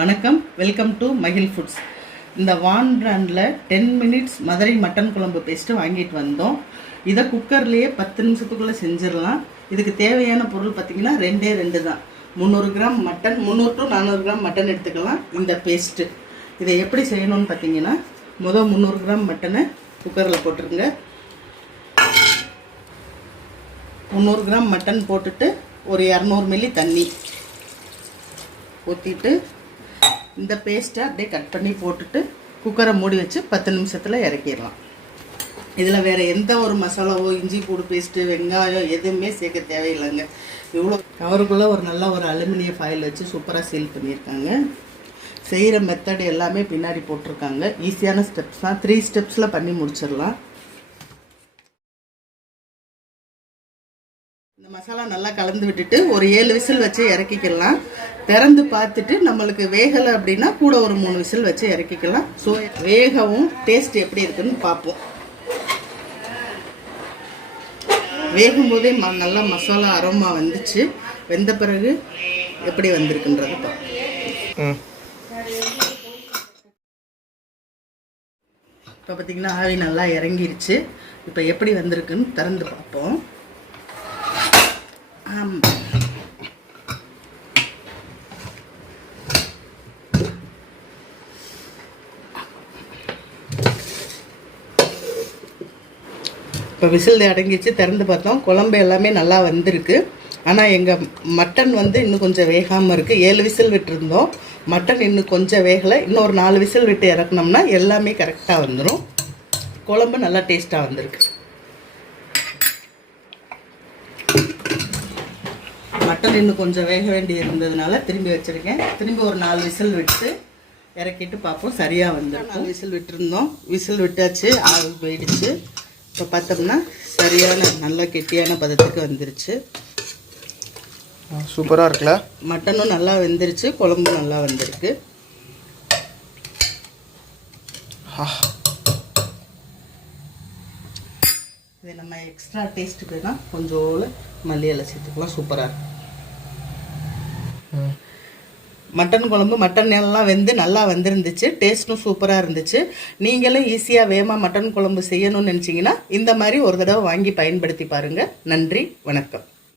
வணக்கம். Welcome to மகில் foods இந்த வான் பிராண்டில் டென் மினிட்ஸ் மதுரை மட்டன் குழம்பு பேஸ்ட்டு வாங்கிட்டு வந்தோம். இதை குக்கர்லேயே பத்து நிமிஷத்துக்குள்ளே செஞ்சிடலாம். இதுக்கு தேவையான பொருள் பார்த்திங்கன்னா ரெண்டே ரெண்டு தான். முந்நூறு கிராம் மட்டன் முந்நூறு டு நானூறு கிராம் மட்டன் எடுத்துக்கலாம் இந்த பேஸ்ட்டு இதை எப்படி செய்யணும்னு பார்த்தீங்கன்னா முதல் முந்நூறு கிராம் மட்டனை குக்கரில் போட்டுருங்க. முந்நூறு கிராம் மட்டன் போட்டுட்டு ஒரு இரநூறு மில்லி தண்ணி ஊற்றிட்டு இந்த பேஸ்ட்டை அப்படியே கட் பண்ணி போட்டுட்டு குக்கரை மூடி வச்சு பத்து நிமிஷத்தில் இறக்கிடலாம். இதில் வேறு எந்த ஒரு மசாலாவோ இஞ்சி பூடு பேஸ்ட்டு வெங்காயம் எதுவுமே சேர்க்க தேவையில்லைங்க. இவ்வளோ கவருக்குள்ளே ஒரு நல்ல ஒரு அலுமினியம் ஃபாயில் வச்சு சூப்பராக சீல் பண்ணியிருக்காங்க. செய்கிற மெத்தட் எல்லாமே பின்னாடி போட்டிருக்காங்க. ஈஸியான ஸ்டெப்ஸ் தான். த்ரீ ஸ்டெப்ஸில் பண்ணி முடிச்சிடலாம். மசாலா நல்லா கலந்து விட்டுட்டு ஒரு ஏழு விசில் வச்சு இறக்கிக்கலாம். திறந்து பார்த்துட்டு நம்மளுக்கு வேகலை அப்படின்னா கூட ஒரு மூணு விசில் வச்சு இறக்கிக்கலாம். ஸோ வேகவும் டேஸ்ட் எப்படி இருக்குன்னு பார்ப்போம். வேகும் போதே ம நல்லா மசாலா அரோமா வந்துச்சு. வெந்த பிறகு எப்படி வந்திருக்குன்றது பார்ப்போம். இப்போ பார்த்தீங்கன்னா ஆவி நல்லா இறங்கிருச்சு. இப்போ எப்படி வந்திருக்குன்னு திறந்து பார்ப்போம். இப்போ விசில் அடங்கிச்சு திறந்து பார்த்தோம். குழம்பு எல்லாமே நல்லா வந்திருக்கு. ஆனால் எங்கள் மட்டன் வந்து இன்னும் கொஞ்சம் வேகாமல் இருக்குது ஏழு விசில் விட்டுருந்தோம். மட்டன் இன்னும் கொஞ்சம் வேகலை. இன்னும் ஒரு நாலு விசில் விட்டு இறக்குனோம்னா எல்லாமே கரெக்டாக வந்துடும் குழம்பு நல்லா டேஸ்ட்டாக வந்திருக்கு. மட்டன் இன்னும் கொஞ்சம் வேக வேண்டி இருந்ததுனால திரும்பி வச்சுருக்கேன். திரும்பி ஒரு நாலு விசில் விட்டு இறக்கிட்டு பார்ப்போம். சரியாக வந்துடும் நாலு விசில் விட்டுருந்தோம். விசில் விட்டாச்சு ஆள் போயிடுச்சு. இப்போ பார்த்தோம்னா சரியான நல்ல கெட்டியான பதத்துக்கு வந்துருச்சு. சூப்பராக இருக்குல்ல? மட்டனும் நல்லா வெந்துருச்சு குழம்பும் நல்லா வந்திருக்கு. இது நம்ம எக்ஸ்ட்ரா டேஸ்ட்டுக்கு தான் கொஞ்சோண்டு மல்லி இலை சேர்த்துக்கலாம் சூப்பராக இருக்கும். மட்டன் குழம்பு மட்டன் எல்லாம் வெந்து நல்லா வந்திருந்துச்சு. டேஸ்ட்டும் சூப்பராக இருந்துச்சு. நீங்களும் ஈஸியாக வேகமாக மட்டன் குழம்பு செய்யணும்னு நினச்சிங்கன்னா இந்த மாதிரி ஒரு தடவை வாங்கி பயன்படுத்தி பாருங்கள் நன்றி வணக்கம்.